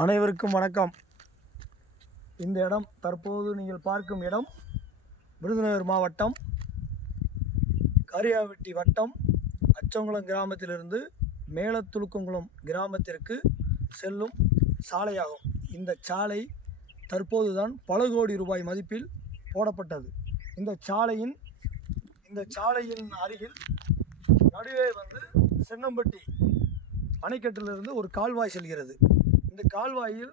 அனைவருக்கும் வணக்கம். இந்த இடம் தற்போது நீங்கள் பார்க்கும் இடம் விருதுநகர் மாவட்டம் காரியாவட்டி வட்டம் அச்சங்குளம் கிராமத்திலிருந்து மேலத்துலுக்கங்குளம் கிராமத்திற்கு செல்லும் சாலையாகும். இந்த சாலை தற்போதுதான் பல கோடி ரூபாய் மதிப்பில் போடப்பட்டது. இந்த சாலையின் அருகில் நடுவே சென்னம்பட்டி அணைக்கட்டிலிருந்து ஒரு கால்வாய் செல்கிறது. இந்த கால்வாயில்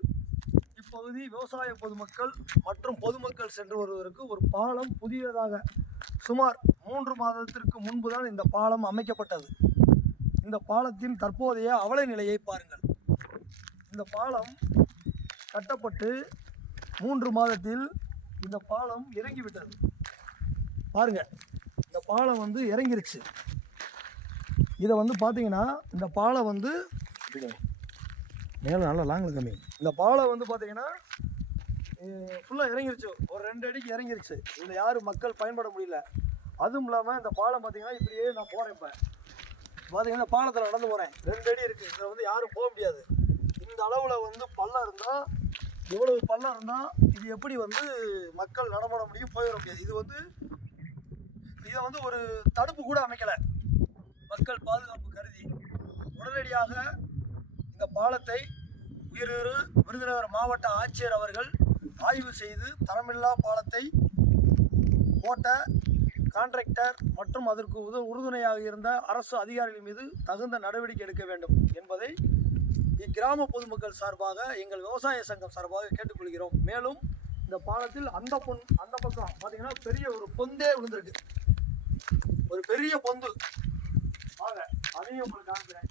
இப்பகுதி விவசாய பொதுமக்கள் மற்றும் பொதுமக்கள் சென்று வருவதற்கு ஒரு பாலம் புதியதாக சுமார் 3 மாதத்திற்கு முன்பு தான் இந்த பாலம் அமைக்கப்பட்டது. இந்த பாலத்தின் தற்போதைய அவல நிலையை பாருங்கள். இந்த பாலம் கட்டப்பட்டு 3 மாதத்தில் இந்த பாலம் இறங்கிவிட்டது. பாருங்க, இந்த பாலம் இறங்கிருச்சு. இதை பார்த்தீங்கன்னா இந்த பாலம் மேலே நல்லா லாங்கில் கம்மி. இந்த பாலம் பார்த்தீங்கன்னா ஃபுல்லாக இறங்கிருச்சு. ஒரு 2 அடிக்கு இறங்கிருச்சு. இதில் யாரும் மக்கள் பயன்பட முடியல. அதுவும் இல்லாமல் இந்த பாலம் பார்த்தீங்கன்னா இப்படியே நான் போகிறேன். இப்போ பார்த்தீங்கன்னா பாலத்தில் நடந்து போகிறேன். 2 அடி இருக்குது. இதில் யாரும் போக முடியாது. இந்த அளவில் பள்ளம் இருந்தால், எவ்வளவு பள்ளம் இருந்தால் இது எப்படி மக்கள் நடமாட முடியும், போயிட முடியாது. இதை ஒரு தடுப்பு கூட அமைக்கலை. மக்கள் பாதுகாப்பு கருதி உடனடியாக இந்த பாலத்தை விருதுநகர் மாவட்ட ஆட்சியர் அவர்கள் ஆய்வு செய்து தரமில்லா பாலத்தை போட்ட கான்ட்ராக்டர் மற்றும் அதற்கு உறுதுணையாக இருந்த அரசு அதிகாரிகள் மீது தகுந்த நடவடிக்கை எடுக்க வேண்டும் என்பதை இக்கிராம பொதுமக்கள் சார்பாக, எங்கள் விவசாய சங்கம் சார்பாக கேட்டுக்கொள்கிறோம். மேலும் இந்த பாலத்தில் அந்த பக்கம் பார்த்தீங்கன்னா பெரிய ஒரு பொந்தே விழுந்திருக்கு. ஒரு பெரிய பொந்து. வாங்க, அதையும் உங்களுக்கு காமிக்கிறேன்.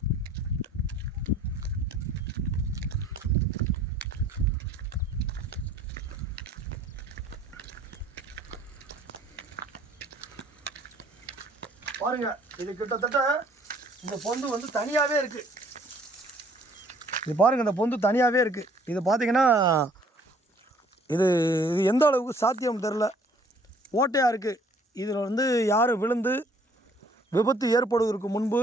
பாருங்க, இது கிட்டத்தட்ட இந்த பொந்து தனியாகவே இருக்கு. இது பாருங்க, இந்த பொந்து தனியாகவே இருக்கு. இது பார்த்தீங்கன்னா இது எந்த அளவுக்கு சாத்தியம் தெரில. ஓட்டையாக இருக்குது. இதில் யாரும் விழுந்து விபத்து ஏற்படுவதற்கு முன்பு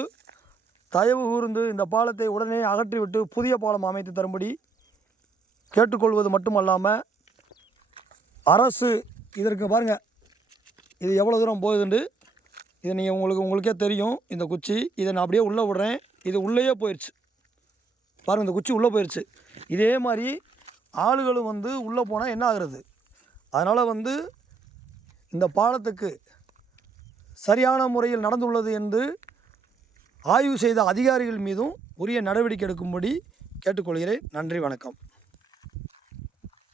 தயவு கூர்ந்து இந்த பாலத்தை உடனே அகற்றிவிட்டு புதிய பாலம் அமைத்து தரும்படி கேட்டுக்கொள்வது மட்டுமல்லாமல், அரசு இதற்கு பாருங்கள், இது எவ்வளோ தூரம் போகுதுண்டு. இதை நீங்கள் உங்களுக்கே தெரியும். இந்த குச்சி இதை நான் அப்படியே உள்ளே விடுறேன். இது உள்ளேயே போயிடுச்சு. பாருங்கள், இந்த குச்சி உள்ளே போயிடுச்சு. இதே மாதிரி ஆளுகளும் உள்ளே போனால் என்ன ஆகுறது? அதனால் இந்த பாலத்துக்கு சரியான முறையில் நடந்துள்ளது என்று ஆய்வு செய்த அதிகாரிகள் மீதும் உரிய நடவடிக்கை எடுக்கும்படி கேட்டுக்கொள்கிறேன். நன்றி, வணக்கம்.